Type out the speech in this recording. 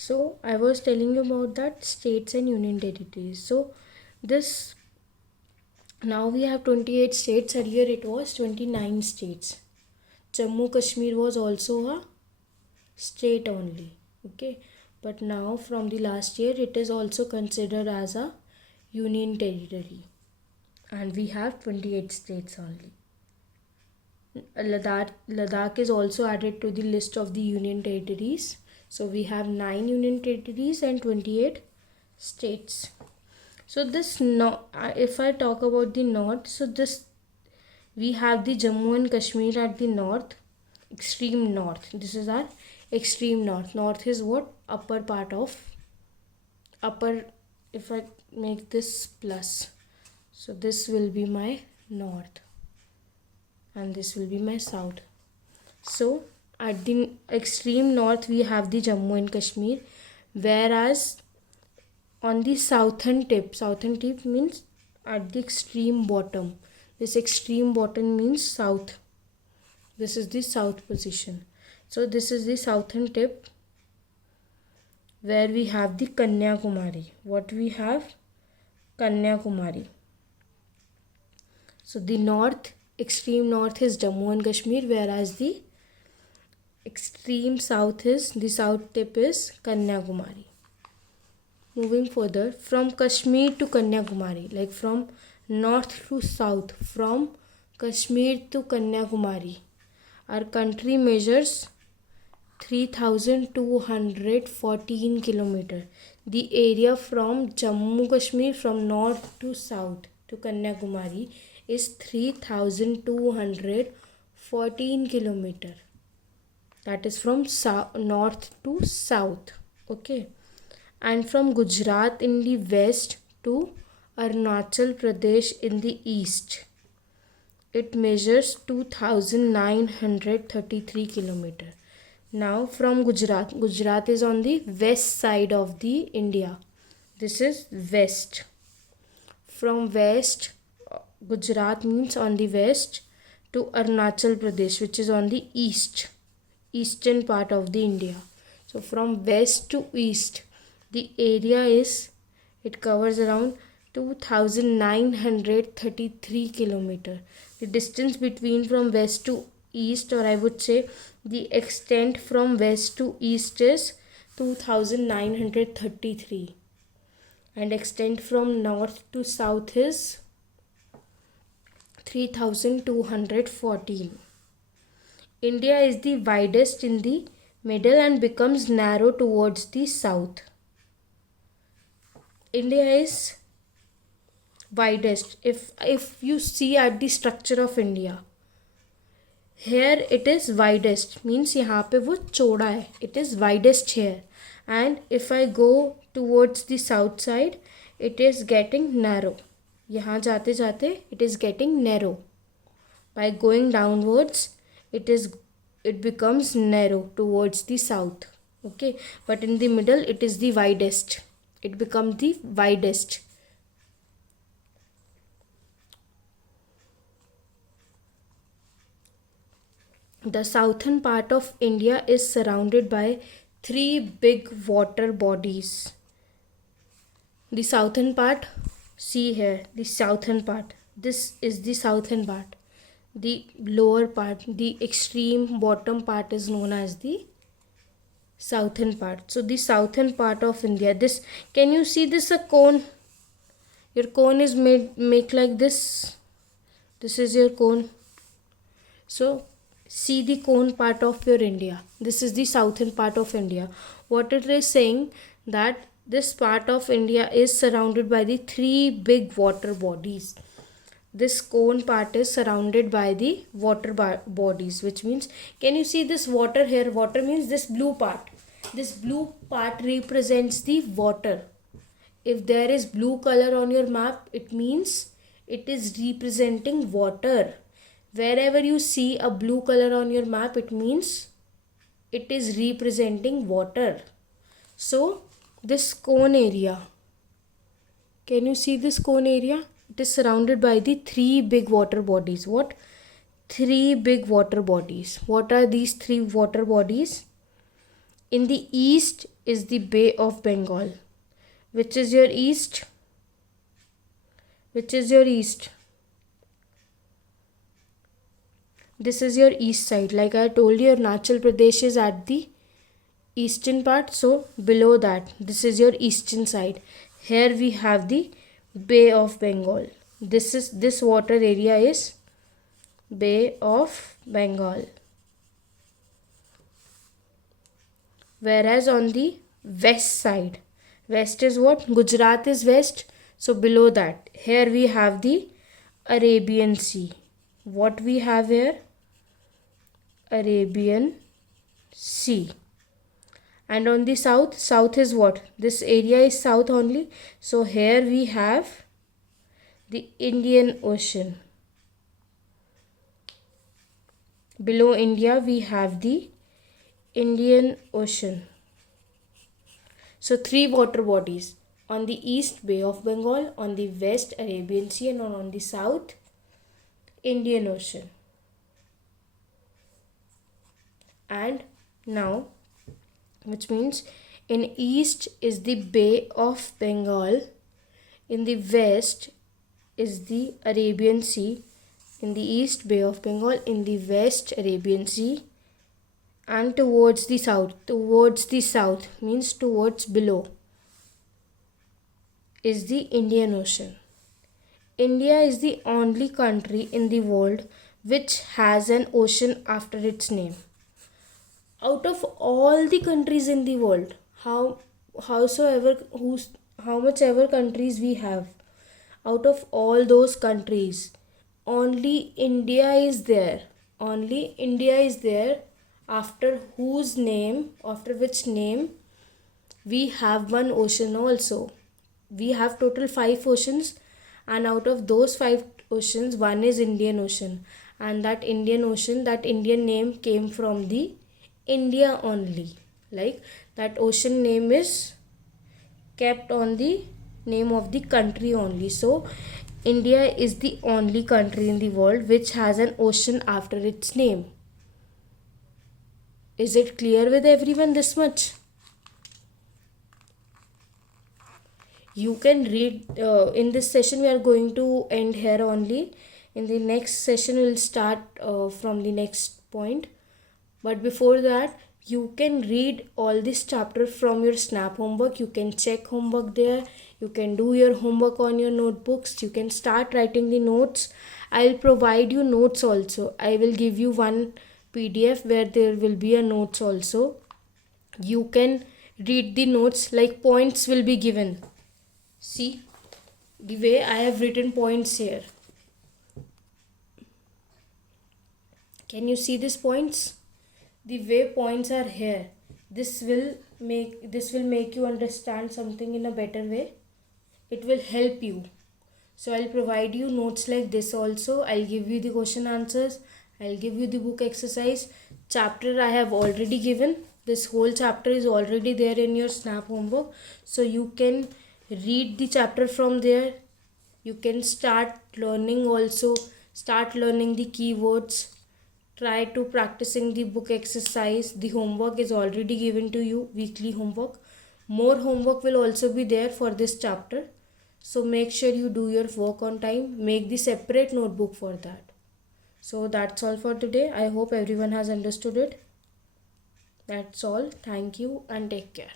So I was telling you about that states and union territories. So this now we have 28 states. Earlier it was 29 states. Jammu Kashmir was also a state only. Okay, but now from the last year it is also considered as a union territory, and we have 28 states only. Ladakh is also added to the list of the union territories. So we have 9 union territories and 28 states. So this no, if I talk about the north, so this we have the Jammu and Kashmir at the north, extreme north. This is our extreme north. North is what? Upper part of upper. If I make this plus, so this will be my north and this will be my south. So at the extreme north we have the Jammu and Kashmir, whereas on the southern tip means at the extreme bottom. This extreme bottom means south. This is the south position. So this is the southern tip where we have the Kanyakumari. What we have? Kanyakumari. So the north, extreme north is Jammu and Kashmir, whereas the extreme south is, the south tip is Kanyakumari. Moving further, from Kashmir to Kanyakumari, like from north to south, from Kashmir to Kanyakumari, our country measures 3,214 kilometers. The area from Jammu Kashmir from north to south to Kanyakumari is 3,214 kilometers. That is from north to south. Okay. And from Gujarat in the west to Arunachal Pradesh in the east, it measures 2,933 kilometers. Now from Gujarat is on the west side of the India. This is west. From west, Gujarat means on the west, to Arunachal Pradesh, which is on the eastern part of the India. So from west to east, the area is, it covers around 2,933 kilometers. The distance between from west to east, or I would say the extent from west to east, is 2,933, and extent from north to south is 3,214. India is the widest in the middle and becomes narrow towards the south. India is widest. If you see at the structure of India, here it is widest, means यहाँ पे वो चौड़ा है, it is widest here. And if I go towards the south side, it is getting narrow. यहाँ जाते जाते it is getting narrow. By going downwards, it becomes narrow towards the south. Okay, but in the middle it is the widest. It becomes the widest. The southern part of India is surrounded by 3 big water bodies. The southern part, see here, the southern part. This is the southern part. The lower part, the extreme bottom part is known as the southern part. So the southern part of India, this, can you see this a cone? Your cone is make like this. This is your cone. So see the cone part of your India. This is the southern part of India. What it is saying, that this part of India is surrounded by the 3 big water bodies. This cone part is surrounded by the water bodies, which means, can you see this water here? Water means this blue part. This blue part represents the water. If there is blue color on your map, it means it is representing water. Wherever you see a blue color on your map, it means it is representing water. So this cone area, can you see this cone area? It is surrounded by the 3 big water bodies. What? 3 big water bodies. What are these 3 water bodies? In the east is the Bay of Bengal. Which is your east? Which is your east? This is your east side. Like I told you, Arunachal Pradesh is at the eastern part. So below that, this is your eastern side. Here we have the Bay of Bengal. This water area is Bay of Bengal. Whereas on the west side, west is what? Gujarat is west. So below that, here we have the Arabian Sea. What we have here? Arabian Sea. And on the south, south is what? This area is south only. So here we have the Indian Ocean. Below India, we have the Indian Ocean. So 3 water bodies. On the east, Bay of Bengal. On the west, Arabian Sea. And on the south, Indian Ocean. And now, which means in east is the Bay of Bengal. In the west is the Arabian Sea. In the east, Bay of Bengal. In the west, Arabian Sea. And towards the south means towards below, is the Indian Ocean. India is the only country in the world which has an ocean after its name. Out of all the countries in the world, how much ever countries we have, out of all those countries, only India is there. Only India is there after which name we have one ocean also. We have total 5 oceans, and out of those 5 oceans, one is Indian Ocean. And that Indian Ocean, that Indian name came from the India only. Like that ocean name is kept on the name of the country only. So India is the only country in the world which has an ocean after its name. Is it clear with everyone this much? You can read in this session. We are going to end here only. In the next session we'll start from the next point. But before that, you can read all this chapter from your Snap homework. You can check homework there. You can do your homework on your notebooks. You can start writing the notes. I'll provide you notes also. I will give you one PDF where there will be a notes also. You can read the notes, like points will be given. See the way I have written points here. Can you see these points? The way points are here, this will make you understand something in a better way. It will help you. So I'll provide you notes like this also. I'll give you the question answers. I'll give you the book exercise. Chapter I have already given. This whole chapter is already there in your Snap homework. So you can read the chapter from there. You can start learning also. Start learning the keywords. Try to practicing the book exercise. The homework is already given to you, weekly homework. More homework will also be there for this chapter. So make sure you do your work on time. Make the separate notebook for that. So that's all for today. I hope everyone has understood it. That's all. Thank you and take care.